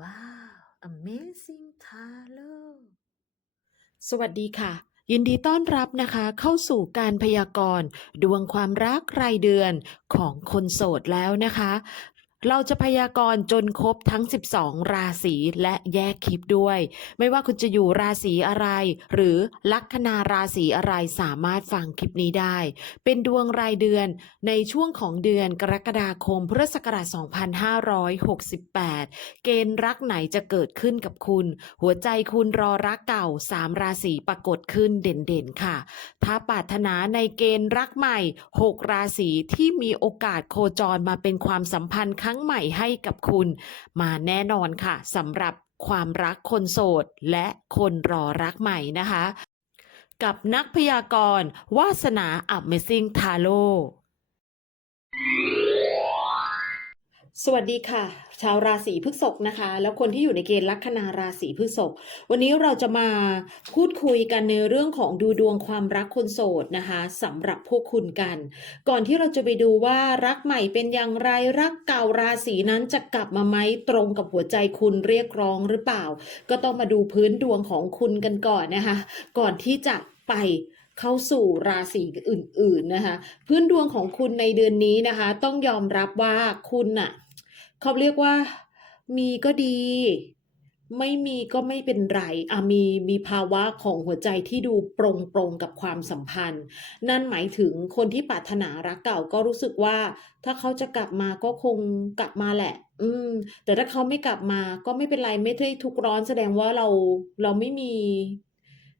ว้าว Amazing taro สวัสดีค่ะ ยินดีต้อนรับนะคะ เข้าสู่การพยากรณ์ ดวงความรักรายเดือนของคนโสดแล้วนะคะ เราจะพยากรณ์จนครบทั้ง 12 ราศีและแยกคลิปด้วย ไม่ว่าคุณจะอยู่ราศีอะไร หรือลัคนาราศีอะไรสามารถฟังคลิปนี้ได้ เป็นดวงรายเดือนในช่วงของเดือนกรกฎาคมพุทธศักราช2568 เกณฑ์รักไหนจะเกิดขึ้นกับคุณ หัวใจคุณรอรักเก่า 3 ราศีปรากฏขึ้นเด่นๆค่ะ ถ้าปรารถนาในเกณฑ์รักใหม่ 6 ราศีที่มีโอกาสโคจรมาเป็นความสัมพันธ์ครั้งใหม่ให้กับคุณ มาแน่นอนค่ะสำหรับความรักคนโสด และคนรอรักใหม่นะคะ กับนักพยากรณ์วาสนาอับเมซิ่งทาโร่ สวัสดีค่ะ ชาวราศีพฤษภนะคะ แล้วคนที่อยู่ในเกณฑ์ลัคนาราศีพฤษภวันนี้เราจะมาพูดคุยกันในเรื่องของดูดวงความรักคนโสดนะคะสำหรับพวกคุณกัน ก่อนที่เราจะไปดูว่ารักใหม่เป็นอย่างไรรักเก่าราศีนั้นจะกลับมาไหมตรงกับหัวใจคุณเรียกร้องหรือเปล่า ก็ต้องมาดูพื้นดวงของคุณกันก่อนนะคะ ก่อนที่จะไปเข้าสู่ราศีอื่น ๆนะคะ พื้นดวงของคุณในเดือนนี้นะคะ ต้องยอมรับว่าคุณน่ะ เขาเรียกว่ามีก็ดี ไม่มีก็ไม่เป็นไรอะมีมีภาวะของหัวใจที่ดูปรงปรงกับความสัมพันธ์ นั่นหมายถึงคนที่ปรารถนารักเก่าก็รู้สึกว่า ถ้าเขาจะกลับมาก็คงกลับมาแหละ อืม แต่ถ้าเขาไม่กลับมาก็ไม่เป็นไรไม่ได้ทุกร้อนแสดงว่าเราเราไม่มี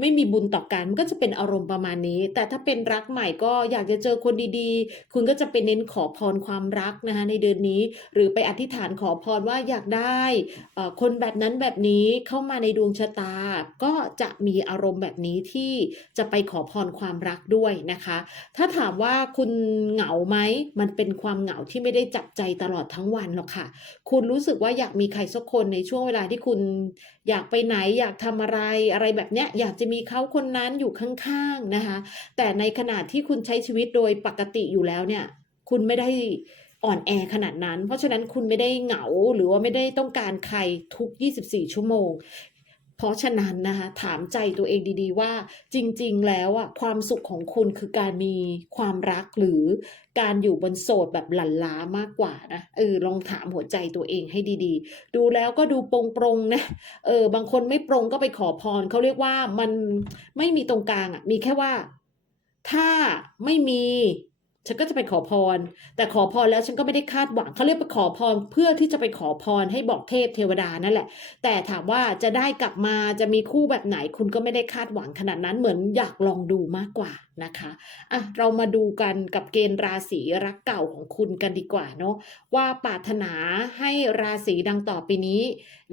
ไม่มีบุญต่อกันมันก็จะเป็นอารมณ์ประมาณนี้ แต่ถ้าเป็นรักใหม่ก็อยากจะเจอคนดีๆ คุณก็จะไปเน้นขอพรความรักนะคะในเดือนนี้ หรือไปอธิษฐานขอพรว่าอยากได้คนแบบนั้นแบบนี้เข้ามาในดวงชะตา ก็จะมีอารมณ์แบบนี้ที่จะไปขอพรความรักด้วยนะคะ ถ้าถามว่าคุณเหงาไหมมันเป็นความเหงาที่ไม่ได้จับใจตลอดทั้งวันหรอกค่ะ คุณรู้สึกว่าอยากมีใครสักคนในช่วงเวลาที่คุณอยากไปไหนอยากทำอะไรอะไรแบบเนี้ยอยากจะมีเขาคนนั้นอยู่ข้างๆนะคะ แต่ในขณะที่คุณใช้ชีวิตโดยปกติอยู่แล้วเนี่ย คุณไม่ได้อ่อนแอขนาดนั้น เพราะฉะนั้นคุณไม่ได้เหงาหรือว่าไม่ได้ต้องการใครทุก 24 ชั่วโมง เพราะฉะนั้นนะคะถามใจตัวเองดีๆ ว่าจริงๆ แล้วอะความสุขของคุณคือการมีความรักหรือการอยู่บนโสดแบบหลั่นล้ามากกว่านะเออลองถามหัวใจตัวเองให้ดีๆ ดูแล้วก็ดูปรงๆนะเออบางคนไม่ปรงก็ไปขอพรเขาเรียกว่ามันไม่มีตรงกลางอะมีแค่ว่า ถ้าไม่มี ฉันก็จะไปขอพร แต่ขอพรแล้วฉันก็ไม่ได้คาดหวังเขาเรียกไปขอพรเพื่อที่จะไปขอพรให้บอกเทพเทวดานั่นแหละ แต่ถามว่าจะได้กลับมาจะมีคู่แบบไหน คุณก็ไม่ได้คาดหวังขนาดนั้นเหมือนอยากลองดูมากกว่านะคะอะเรามาดูกันกับเกณฑ์ราศีรักเก่าของคุณกันดีกว่าเนาะว่าปรารถนาให้ราศีดังต่อไปนี้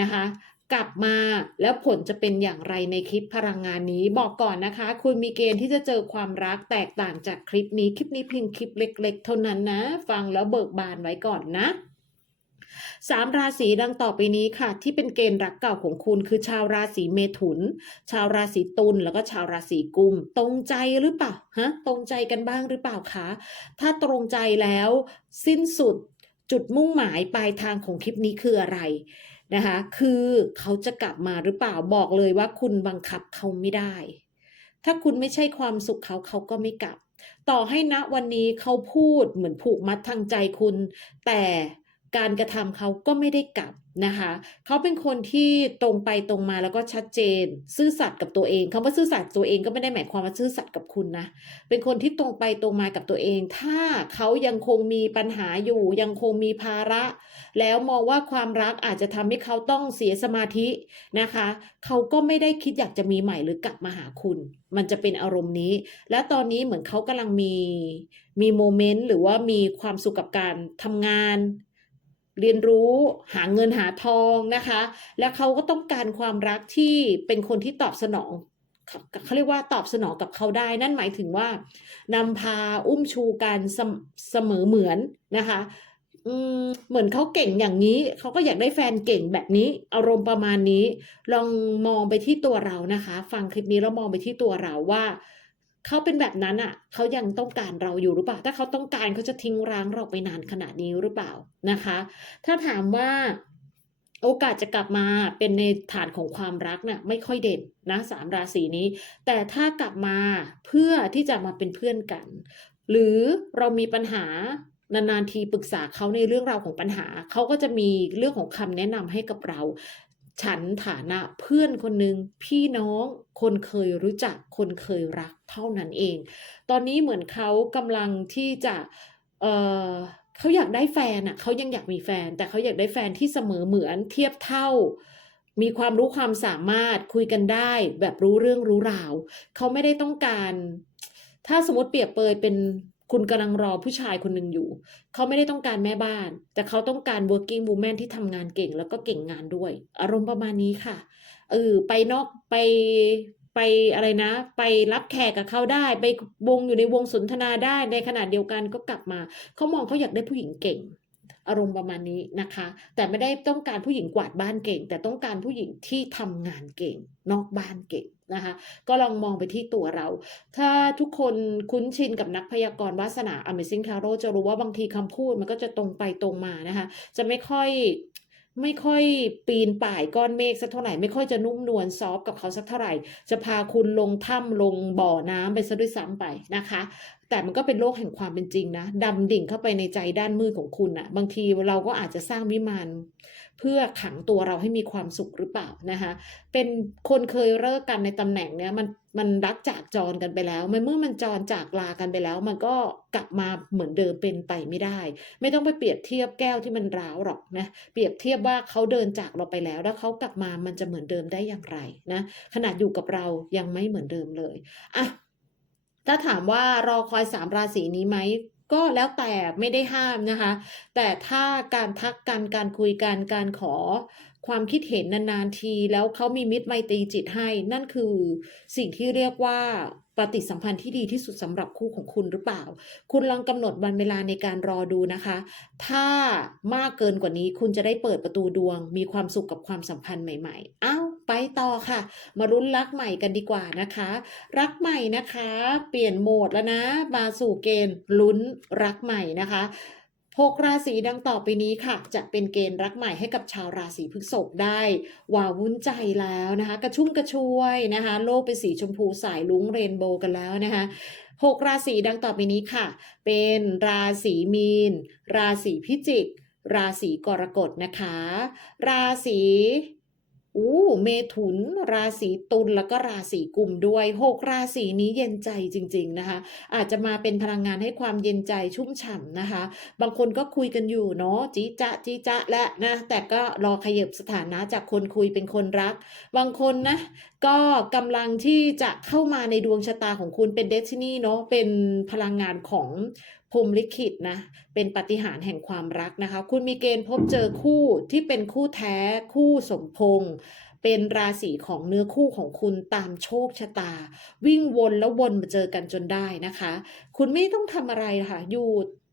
นะคะ กลับมาแล้วผลจะเป็นอย่างไรในคลิปพลังงานนี้บอกก่อนนะคะ คุณมีเกณฑ์ที่จะเจอความรักแตกต่างจากคลิปนี้คลิปนี้เพียงคลิปเล็ก ๆ เท่านั้นนะ ฟังแล้วเบิกบานไว้ก่อนนะสามราศีดังต่อไปนี้ค่ะ ที่เป็นเกณฑ์รักเก่าของคุณคือชาวราศีเมถุน ชาวราศีตุลแล้วก็ชาวราศีกุม ตรงใจหรือเปล่าฮะตรงใจกันบ้างหรือเปล่าคะถ้าตรงใจแล้ว สิ้นสุดจุดมุ่งหมายปลายทางของคลิปนี้คืออะไร นะคะ คือเขาจะกลับมาหรือเปล่าบอกเลยว่าคุณบังคับเขาไม่ได้ ถ้าคุณไม่ใช่ความสุขเขาเขาก็ไม่กลับ ต่อให้ณวันนี้เขาพูดเหมือนผูกมัดทางใจคุณ แต่ การกระทำเขาก็ไม่ได้กลับนะคะเขาเป็นคนที่ตรงไปตรงมาแล้วก็ชัดเจน ซื่อสัตย์กับตัวเองคำว่าซื่อสัตย์ตัวเองก็ไม่ได้หมายความว่าซื่อสัตย์กับคุณนะเป็นคนที่ตรงไปตรงมากับตัวเอง ถ้าเขายังคงมีปัญหาอยู่ ยังคงมีภาระ แล้วมองว่าความรักอาจจะทำให้เขาต้องเสียสมาธินะคะเขาก็ไม่ได้คิดอยากจะมีใหม่หรือกลับมาหาคุณ มันจะเป็นอารมณ์นี้ และตอนนี้เหมือนเขากำลังมีมีโมเมนต์หรือว่ามีความสุขกับการทำงาน เรียนรู้หาเงินหาทองนะคะ และเขาก็ต้องการความรักที่เป็นคนที่ตอบสนองเขาเขาเรียกว่าตอบสนองกับเขาได้ นั่นหมายถึงว่านำพาอุ้มชูกันเสมเสมอเหมือนนะคะอืมเหมือนเขาเก่งอย่างนี้ เขาก็อยากได้แฟนเก่งแบบนี้ อารมณ์ประมาณนี้ ลองมองไปที่ตัวเรานะคะ ฟังคลิปนี้แล้วมองไปที่ตัวเราว่า เขาเป็นแบบนั้นอะเขายังต้องการเราอยู่หรือเปล่า ถ้าเขาต้องการเขาจะทิ้งร้างเราไปนานขนาดนี้หรือเปล่านะคะ ถ้าถามว่าโอกาสจะกลับมาเป็นในฐานของความรักน่ะไม่ค่อยเด่นนะสามราศีนี้ แต่ถ้ากลับมาเพื่อที่จะมาเป็นเพื่อนกัน หรือเรามีปัญหานานๆทีปรึกษาเขาในเรื่องราวของปัญหา เขาก็จะมีเรื่องของคำแนะนำให้กับเรา ฉันฐานะเพื่อนคนหนึ่งพี่น้องคนเคยรู้จักคนเคยรักเท่านั้นเอง ตอนนี้เหมือนเขากำลังที่จะเออเขาอยากได้แฟนอะเขายังอยากมีแฟน แต่เขาอยากได้แฟนที่เสมอเหมือนเทียบเท่า มีความรู้ความสามารถคุยกันได้ แบบรู้เรื่องรู้ราว เขาไม่ได้ต้องการ ถ้าสมมติเปรียบเปยเป็น คุณกำลังรอผู้ชายคนหนึ่งอยู่ เขาไม่ได้ต้องการแม่บ้าน แต่เขาต้องการ working woman ที่ทำงานเก่งแล้วก็เก่งงานด้วย อารมณ์ประมาณนี้ค่ะ เออ ไปนอกไปไปอะไรนะ ไปรับแขกกับเขาได้ ไปวงอยู่ในวงสนทนาได้ในขณะเดียวกันก็กลับมา เขามองเขาอยากได้ผู้หญิงเก่ง อารมณ์ประมาณนี้นะคะ แต่ไม่ได้ต้องการผู้หญิงกวาดบ้านเก่ง แต่ต้องการผู้หญิงที่ทำงานเก่ง นอกบ้านเก่งนะคะ ก็ลองมองไปที่ตัวเรา ถ้าทุกคนคุ้นชินกับนักพยากรณ์วาสนา Amazing Tarot จะรู้ว่าบางทีคำพูดมันก็จะตรงไปตรงมานะคะ จะไม่ค่อย ไม่ค่อยปีนป่ายก้อนเมฆสักเท่าไหร่ไม่ค่อยจะนุ่มนวลซอฟกับเขาสักเท่าไหร่ จะพาคุณลงถ้ำลงบ่อน้ำไปซะด้วยซ้ำไปนะคะ แต่มันก็เป็นโลกแห่งความเป็นจริงนะดำดิ่งเข้าไปในใจด้านมืดของคุณอะบางทีเราก็อาจจะสร้างวิมาน เพื่อขังตัวเราให้มีความสุขหรือเปล่านะคะเป็นคนเคยเลิกกันในตำแหน่งเนี้ยมันมันรักจากจรกันไปแล้วมันเมื่อมันจรจากลากันไปแล้ว มันก็กลับมาเหมือนเดิมเป็นไปไม่ได้ ไม่ต้องไปเปรียบเทียบแก้วที่มันร้าวหรอกนะเปรียบเทียบว่าเขาเดินจากเราไปแล้ว แล้วเขากลับมามันจะเหมือนเดิมได้อย่างไรนะขนาดอยู่กับเรายังไม่เหมือนเดิมเลยอะถ้าถามว่ารอคอยสามราศีนี้ไหม ก็แล้วแต่ไม่ได้ห้ามนะคะ แต่ถ้าการทักกันการคุยกันการขอความคิดเห็นนานๆที แล้วเขามีมิตรไมตรีจิตให้ นั่นคือสิ่งที่เรียกว่าปฏิสัมพันธ์ที่ดีที่สุดสำหรับคู่ของคุณหรือเปล่า คุณลองกำหนดวันเวลาในการรอดูนะคะ ถ้ามากเกินกว่านี้คุณจะได้เปิดประตูดวง มีความสุขกับความสัมพันธ์ใหม่ๆ อ้าว ไปต่อค่ะ มารุ้นรักใหม่กันดีกว่านะคะ รักใหม่นะคะ เปลี่ยนโหมดแล้วนะ มาสู่เกณฑ์ลุ้นรักใหม่นะคะหกราศีดังต่อไปนี้ค่ะ จะเป็นเกณฑ์รักใหม่ให้กับชาวราศีพฤษภได้วาวุ่นใจแล้วนะคะ กระชุ่มกระชวยนะคะ โลกเป็นสีชมพูสายลุ้งเรนโบว์กันแล้วนะคะหกราศีดังต่อไปนี้ค่ะ เป็นราศีมีน ราศีพิจิก ราศีกรกฎนะคะ ราศี อู้เมถุน ราศีตุลแล้วก็ราศีกุมด้วยหกราศีนี้เย็นใจจริง ๆนะคะ อาจจะมาเป็นพลังงานให้ความเย็นใจชุ่มฉ่ำนะคะ บางคนก็คุยกันอยู่เนาะจีจะจีจะและนะแต่ก็รอขยับสถานะจากคนคุยเป็นคนรัก บางคนนะก็กำลังที่จะเข้ามาในดวงชะตาของคุณเป็นเดซินีเนาะเป็นพลังงานของ พรมลิขิตนะ เป็นปฏิหารแห่งความรักนะคะ คุณมีเกณฑ์พบเจอคู่ที่เป็นคู่แท้คู่สมพงษ์เป็นราศีของเนื้อคู่ของคุณตามโชคชะตา วิ่งวนแล้ววนมาเจอกันจนได้นะคะ คุณไม่ต้องทำอะไรค่ะอยู่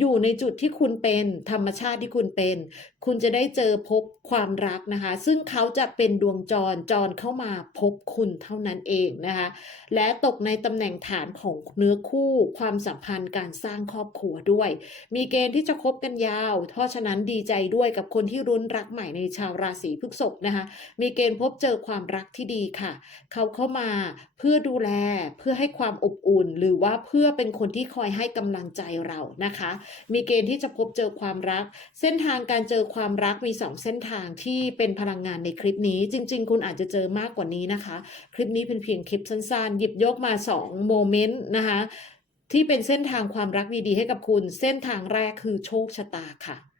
อยู่ในจุดที่คุณเป็นธรรมชาติที่คุณเป็น คุณจะได้เจอพบความรักนะคะ ซึ่งเขาจะเป็นดวงจรจรเข้ามาพบคุณเท่านั้นเองนะคะ และตกในตำแหน่งฐานของเนื้อคู่ ความสัมพันธ์การสร้างครอบครัวด้วย มีเกณฑ์ที่จะคบกันยาว เพราะฉะนั้นดีใจด้วยกับคนที่รุ้นรักใหม่ในชาวราศีพฤษภนะคะ มีเกณฑ์พบเจอความรักที่ดีค่ะ เขาเข้ามาเพื่อดูแลเพื่อให้ความอบอุ่น หรือว่าเพื่อเป็นคนที่คอยให้กำลังใจเรานะคะ มีเกณฑ์ที่จะพบเจอความรัก เส้นทางการเจอความรักมีสองเส้นทางที่เป็นพลังงานในคลิปนี้ จริง ๆ คุณอาจจะเจอมากกว่านี้นะคะ คลิปนี้เป็นเพียงคลิปสั้นๆ หยิบยกมา 2 โมเมนต์นะคะที่เป็นเส้นทางความรักดีๆให้กับคุณ เส้นทางแรกคือโชคชะตาค่ะ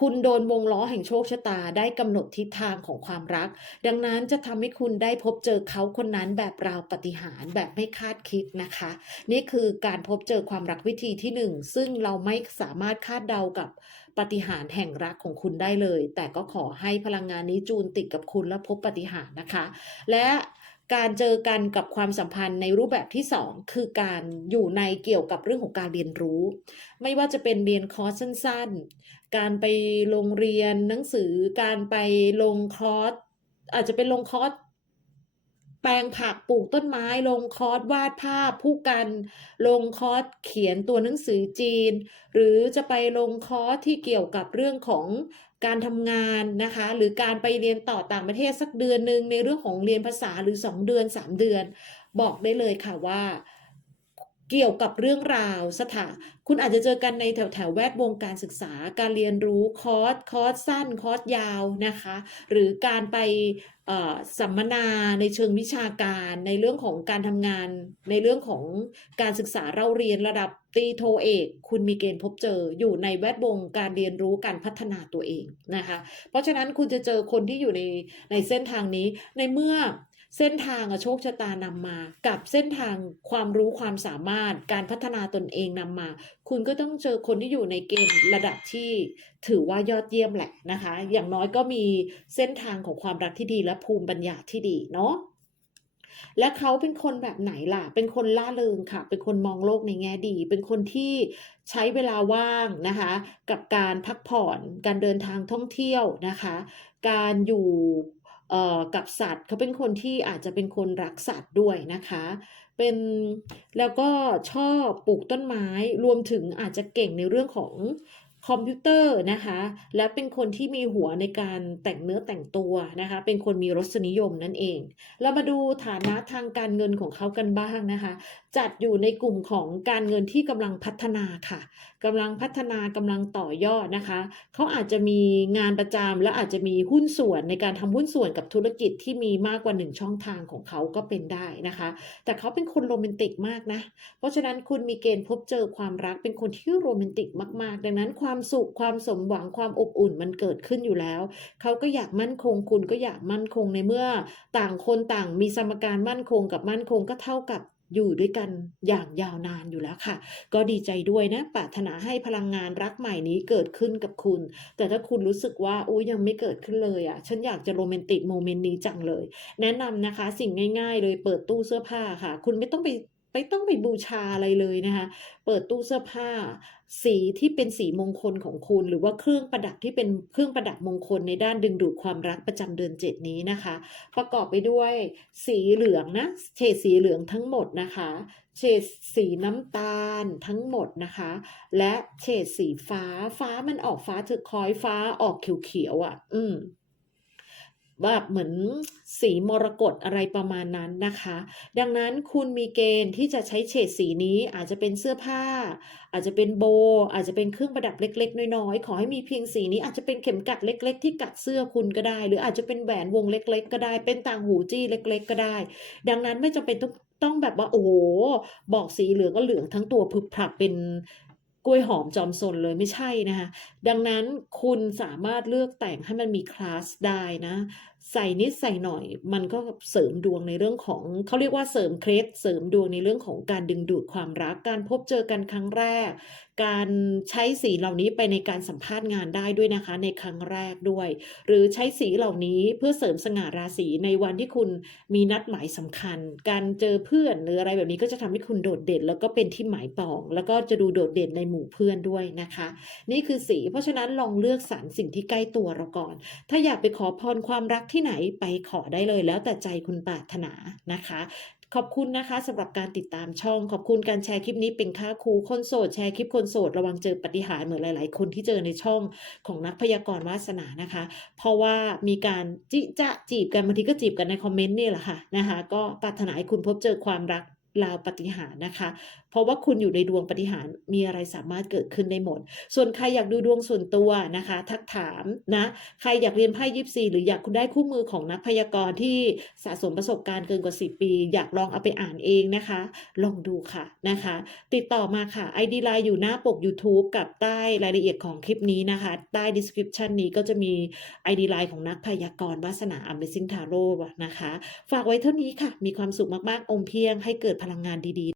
คุณโดนวงล้อแห่งโชคชะตาได้กำหนดทิศทางของความรัก ดังนั้นจะทำให้คุณได้พบเจอเขาคนนั้นแบบราวปาฏิหารย์แบบไม่คาดคิดนะคะ นี่คือการพบเจอความรักวิธีที่หนึ่งซึ่งเราไม่สามารถคาดเดากับปาฏิหารย์แห่งรักของคุณได้เลย แต่ก็ขอให้พลังงานนี้จูนติดกับคุณและพบปาฏิหารย์นะคะ และการเจอกันกับความสัมพันธ์ในรูปแบบที่สองคือการอยู่ในเกี่ยวกับเรื่องของการเรียนรู้ ไม่ว่าจะเป็นเรียนคอร์สสั้น การไปโรงเรียนหนังสือการไปลงคอร์สอาจจะเป็นลงคอร์สแปลงผักปลูกต้นไม้ ลงคอร์สวาดภาพผู้กันลงคอร์สเขียนตัวหนังสือจีน หรือจะไปลงคอร์สที่เกี่ยวกับเรื่องของการทำงานนะคะ หรือการไปเรียนต่อต่างประเทศสักเดือนหนึ่งในเรื่องของเรียนภาษาหรือ 2 เดือน 3 เดือน บอกได้เลยค่ะว่า เกี่ยวกับเรื่องราวสถานคุณอาจจะเจอกันในแถวแถวแวดวงการศึกษา การเรียนรู้คอร์สคอร์สสั้นคอร์สยาวนะคะ หรือการไปสัมมนาในเชิงวิชาการในเรื่องของการทำงาน ในเรื่องของการศึกษาเราเรียนระดับตีโทเอก คุณมีเกณฑ์พบเจออยู่ในแวดวงการเรียนรู้การพัฒนาตัวเองนะคะ เพราะฉะนั้นคุณจะเจอคนที่อยู่ในในเส้นทางนี้ในเมื่อ เส้นทางอะโชคชะตานำมา กับเส้นทางความรู้ความสามารถการพัฒนาตนเองนำมา คุณก็ต้องเจอคนที่อยู่ในเกณฑ์ระดับที่ถือว่ายอดเยี่ยมแหละนะคะ อย่างน้อยก็มีเส้นทางของความรักที่ดีและภูมิปัญญาที่ดีเนาะและเขาเป็นคนแบบไหนล่ะ เป็นคนล่าเริงค่ะ เป็นคนมองโลกในแง่ดี เป็นคนที่ใช้เวลาว่างนะคะ กับการพักผ่อน การเดินทางท่องเที่ยวนะคะ การอยู่ กับสัตว์เขาเป็นคนที่อาจจะเป็นคนรักสัตว์ด้วยนะคะ เป็นแล้วก็ชอบปลูกต้นไม้รวมถึงอาจจะเก่งในเรื่องของ คอมพิวเตอร์นะคะ และเป็นคนที่มีหัวในการแต่งเนื้อแต่งตัวนะคะ เป็นคนมีรสนิยมนั่นเอง เรามาดูฐานะทางการเงินของเขากันบ้างนะคะ จัดอยู่ในกลุ่มของการเงินที่กำลังพัฒนาค่ะกำลังพัฒนากำลังต่อยอดนะคะ เขาอาจจะมีงานประจำและอาจจะมีหุ้นส่วนในการทำหุ้นส่วนกับธุรกิจที่มีมากกว่าหนึ่งช่องทางของเขาก็เป็นได้นะคะ แต่เขาเป็นคนโรแมนติกมากนะ เพราะฉะนั้นคุณมีเกณฑ์พบเจอความรักเป็นคนที่โรแมนติกมากๆ ดังนั้นความความสุขความสมหวังความอบอุ่นมันเกิดขึ้นอยู่แล้ว เขาก็อยากมั่นคงคุณก็อยากมั่นคงในเมื่อ ต่างคนต่างมีสมการมั่นคงกับมั่นคงก็เท่ากับอยู่ด้วยกันอย่างยาวนานอยู่แล้วค่ะ ก็ดีใจด้วยนะปรารถนาให้พลังงานรักใหม่นี้เกิดขึ้นกับคุณ แต่ถ้าคุณรู้สึกว่าอุ้ยยังไม่เกิดขึ้นเลยอะ ฉันอยากจะโรแมนติกโมเมนต์นี้จังเลย แนะนำนะคะสิ่งง่าย ๆ เลยเปิดตู้เสื้อผ้าค่ะ คุณไม่ต้องไป ไม่ต้องไปบูชาอะไรเลยนะคะ เปิดตู้เสื้อผ้า สีที่เป็นสีมงคลของคุณ หรือว่าเครื่องประดับที่เป็นเครื่องประดับมงคลในด้านดึงดูดความรักประจำเดือนเจ็ดนี้นะคะ ประกอบไปด้วยสีเหลืองนะเฉดสีเหลืองทั้งหมดนะคะเฉดสีน้ำตาลทั้งหมดนะคะ และเฉดสีฟ้าฟ้ามันออกฟ้าเทอคอยฟ้าออกเขียวๆอะ อืม แบบเหมือนสีมรกตอะไรประมาณนั้นนะคะ ดังนั้นคุณมีเกณฑ์ที่จะใช้เฉดสีนี้อาจจะเป็นเสื้อผ้า อาจจะเป็นโบ อาจจะเป็นเครื่องประดับเล็ก ๆ น้อยๆ ขอให้มีเพียงสีนี้อาจจะเป็นเข็มกัดเล็ก ๆ ที่กัดเสื้อคุณก็ได้ หรืออาจจะเป็นแหวนวงเล็ก ๆ ก็ได้ เป็นต่างหูจี้เล็ก ๆ ก็ได้ ดังนั้นไม่จำเป็นต้องต้องแบบว่าโอ้โหบอกสีเหลืองก็เหลืองทั้งตัวผึบผับเป็น กล้วยหอมจอมซนเลยไม่ใช่นะคะดังนั้นคุณสามารถเลือกแต่งให้มันมีคลาสได้นะใส่นิดใส่หน่อยมันก็เสริมดวงในเรื่องของเขาเรียกว่าเสริมเคล็ดเสริมดวงในเรื่องของการดึงดูดความรักการพบเจอกันครั้งแรกการใช้สีเหล่านี้ไปในการสัมภาษณ์งานได้ด้วยนะคะ ในครั้งแรกด้วย หรือใช้สีเหล่านี้เพื่อเสริมสง่าราศีในวันที่คุณมีนัดหมายสำคัญ การเจอเพื่อนหรืออะไรแบบนี้ก็จะทำให้คุณโดดเด่น แล้วก็เป็นที่หมายปอง แล้วก็จะดูโดดเด่นในหมู่เพื่อนด้วยนะคะ นี่คือสี เพราะฉะนั้นลองเลือกสรรสิ่งที่ใกล้ตัวเราก่อน ถ้าอยากไปขอพรความรักที่ไหนไปขอได้เลย แล้วแต่ใจคุณปรารถนานะคะ ขอบคุณนะคะสำหรับการติดตามช่อง ขอบคุณการแชร์คลิปนี้เป็นค่าครูคนโสดแชร์คลิปคนโสดระวังเจอปฏิหารเหมือนหลาย ๆ คนที่เจอในช่องของนักพยากรณ์วาสนานะคะ เพราะว่ามีการจิจะจีบกันบางทีก็จีบกันในคอมเมนต์นี่แหละค่ะนะคะก็ปรารถนาให้คุณพบเจอความรักราวปฏิหารนะคะ เพราะว่าคุณอยู่ในดวงปฏิหารมีอะไรสามารถเกิดขึ้นได้หมด ส่วนใครอยากดูดวงส่วนตัวนะคะ ทักถามนะ ใครอยากเรียนไพ่ยิปซีหรืออยากคุณได้คู่มือของนักพยากรณ์ที่สะสมประสบการณ์เกินกว่า 10 ปี อยากลองเอาไปอ่านเองนะคะ ลองดูค่ะนะคะ ติดต่อมาค่ะ ID ไลน์อยู่หน้าปก YouTube กับใต้รายละเอียดของคลิปนี้นะคะ ใต้ description นี้ก็จะมี ID ไลน์ของนักพยากรณ์วาสนา Amazing Tarot นะคะ ฝากไว้เท่านี้ค่ะ มีความสุขมากๆ อมเพียงให้เกิดพลังงานดีๆ